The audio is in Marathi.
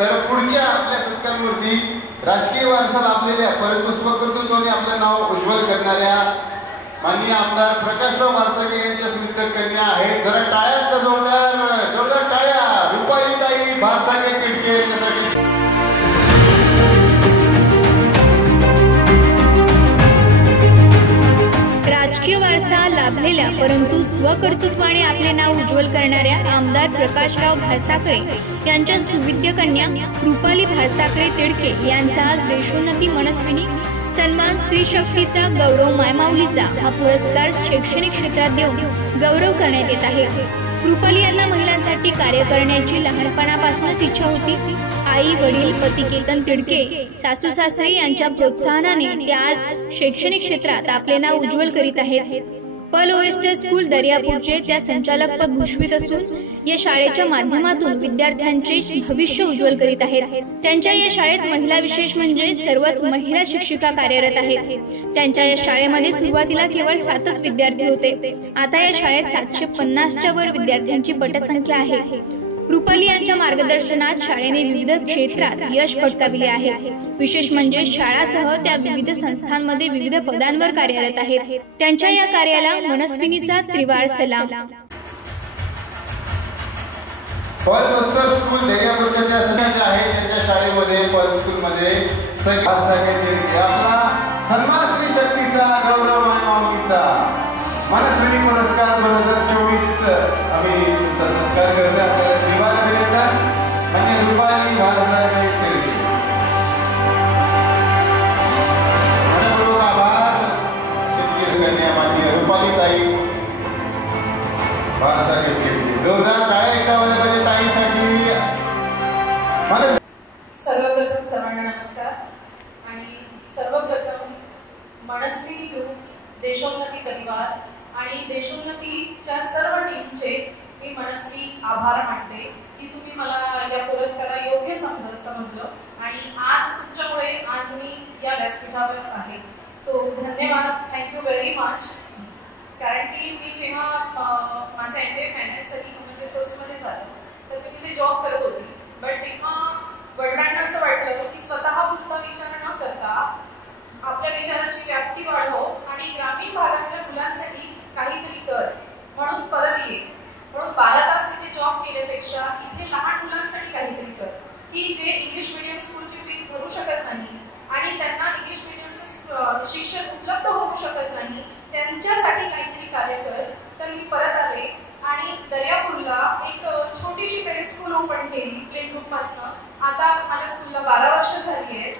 तर पुढच्या आपल्या सत्कारावरती राजकीय वारसा लाभलेल्या परंतु स्वकर्तृत्वाने आपलं नाव उज्ज्वल करणाऱ्या माननीय आमदार प्रकाशराव भारसागे यांच्या स्मित कन्या आहेत. जरा टाळ्यांचा जोरदार टाळ्या रुपालीताई भारसागे तिडके यांच्यासाठी. राजकीय वारसा लाभलेल्या परंतु स्वकर्तृत्वाने आपले नाव उज्ज्वल करणाऱ्या आमदार प्रकाशराव भारसाकडे यांच्या सुविद्य कन्या रुपाली भारसाकडे तिडके यांचा आज देशोन्नती मनस्विनी सन्मान स्त्री शक्तीचा गौरव मायमाऊलीचा हा पुरस्कार शैक्षणिक क्षेत्रात देऊन गौरव करण्यात येत आहे. रुपाली यांना महिलांसाठी कार्य करण्याची लहानपणापासूनच इच्छा होती. आई वडील पती केतन तिडके सासू सासरे यांच्या प्रोत्साहनाने त्या आज शैक्षणिक क्षेत्रात आपले नाव उज्ज्वल करीत आहेत. पल ओएस्टर स्कूल दर्यापूरचे त्या संचालक पद भूषवित असून या शाळेच्या माध्यमातून विद्यार्थ्यांचे भविष्य उज्ज्वल करीत आहेत. त्यांच्या या शाळेत महिला विशेष म्हणजे सर्वच महिला शिक्षिका कार्यरत आहेत. त्यांच्या या शाळेमध्ये सुरुवातीला केवळ 7च विद्यार्थी होते. आता या शाळेत 750च्या वर विद्यार्थ्यांची पटसंख्या आहे. रुपाली यांच्या मार्गदर्शनात शाळेने विविध क्षेत्रात यश पटकाविले आहे. विशेष म्हणजे शाळासह त्या विविध संस्थांमध्ये विविध पदांवर कार्यरत आहेत. त्यांच्या या कार्याला मनस्विनीचा त्रिवार सलाम. पल ओएस्टर स्कूल दर्यापूरच्या ज्या संस्थांच्या आहेत त्यांच्या शाळेमध्ये पल स्कूलमध्ये भारसागे तिडके आपला सन्मान स्त्री शक्तीचा गौरव मायमाऊलीचा मनस्विनी पुरस्कार 2024 आम्ही तुमचा सत्कार करतो. आपल्याला त्रिवार अभिनंदन म्हणजे रुपाली भारसागे तिडके. मनपूर्वक आभार. शिक्षिका कन्या माननीय रुपालीताई भारसागे तिडके. जोरदार टाळ्या एकदा वाजल्या ताईसाठी. सर्वप्रथम सर्वांना नमस्कार. आणि सर्वप्रथम मनस्विनी ग्रुप, देशोन्नती परिवार आणि देशोन्नतीच्या सर्व टीमचे मी मनस्वी आभार मानते की तुम्ही मला या पुरस्काराला योग्य समजलं आणि आज तुमच्यामुळे आज मी या व्यासपीठावर आहे. सो धन्यवाद, थँक्यू व्हेरी मच. कारण की मी जेव्हा माझं MBA फायनान्स आणि ह्युमन रिसोर्समध्ये झालं तर मी तिथे जॉब करत होती. बट तेव्हा वडिलांना असं वाटलं की स्वतःपुरता विचार न करता आपल्या विचाराची व्याप्ती वाढव आणि ग्रामीण भागातल्या मुलांसाठी काहीतरी कर, म्हणून परत ये. म्हणून 12 तास तिथे जॉब केल्यापेक्षा इथे लहान मुलांसाठी काहीतरी कर की जे इंग्लिश मीडियम स्कूलची फीस भरू शकत नाही आणि त्यांना इंग्लिश मीडियमचं शिक्षण उपलब्ध होऊ शकत नाही, त्यांच्यासाठी काहीतरी कार्य कर. तर मी परत आले आणि दर्यापूरला एक छोटीशी पेड स्कूल ओपन केली प्ले ग्रुप पासून. आता माझ्या स्कूलला 12 वर्ष झाली आहेत.